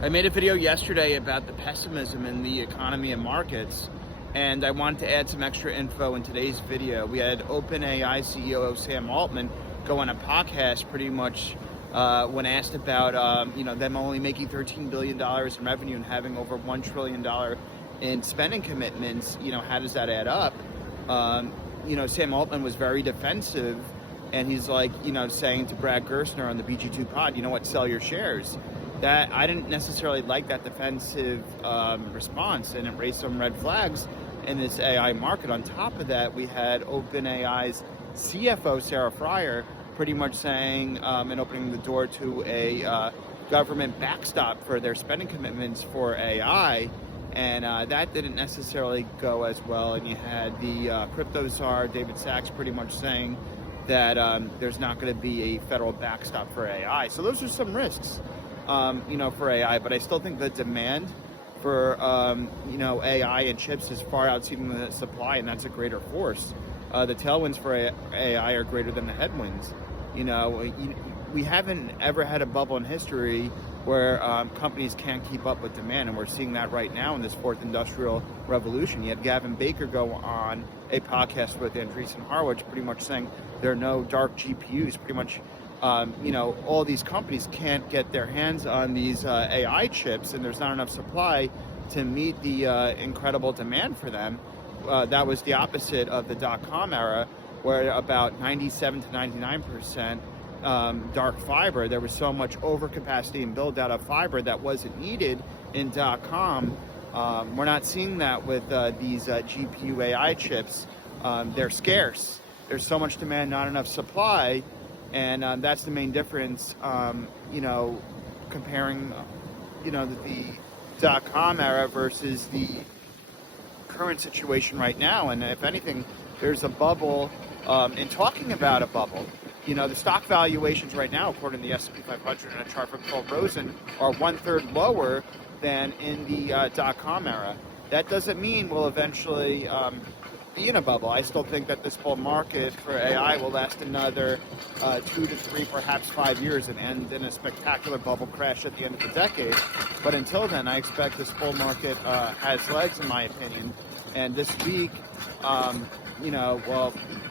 I made a video yesterday about the pessimism in the economy and markets, and I wanted to add some extra info in today's video. We had OpenAI CEO Sam Altman go on a podcast pretty much when asked about them only making $13 billion in revenue and having over $1 trillion in spending commitments. How does that add up? Sam Altman was very defensive, and he's saying to Brad Gerstner on the BG2 pod, sell your shares. That I didn't necessarily like that defensive response, and it raised some red flags in this AI market. On top of that, we had OpenAI's CFO Sarah Friar pretty much saying and opening the door to a government backstop for their spending commitments for AI, and that didn't necessarily go as well. And you had the crypto czar David Sachs pretty much saying that there's not going to be a federal backstop for AI. So those are some risks. For AI, but I still think the demand for, AI and chips is far exceeding the supply, and that's a greater force. The tailwinds for AI are greater than the headwinds. We haven't ever had a bubble in history where companies can't keep up with demand, and we're seeing that right now in this fourth industrial revolution. You had Gavin Baker go on a podcast with Andreessen Horowitz pretty much saying there are no dark GPUs, pretty much all these companies can't get their hands on these AI chips, and there's not enough supply to meet the incredible demand for them. That was the opposite of the dot-com era, where about 97 to 99% dark fiber. There was so much overcapacity and build out of fiber that wasn't needed in dot-com. We're not seeing that with these GPU AI chips. They're scarce. There's so much demand, not enough supply. And that's the main difference, comparing, the dot-com era versus the current situation right now. And if anything, there's a bubble, in talking about a bubble. The stock valuations right now, according to the S&P 500 and a chart from Paul Rosen, are 1/3 lower than in the dot-com era. That doesn't mean we'll eventually be in a bubble. I still think that this bull market for AI will last another 2 to 3, perhaps 5 years, and end in a spectacular bubble crash at the end of the decade. But until then, I expect this bull market has legs, in my opinion. And this week,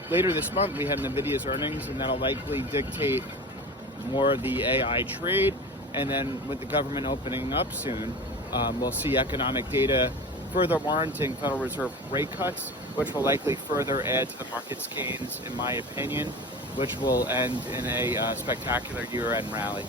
later this month, we have NVIDIA's earnings, and that'll likely dictate more of the AI trade. And then with the government opening up soon, we'll see economic data further warranting Federal Reserve rate cuts, which will likely further add to the market's gains, in my opinion, which will end in a spectacular year-end rally.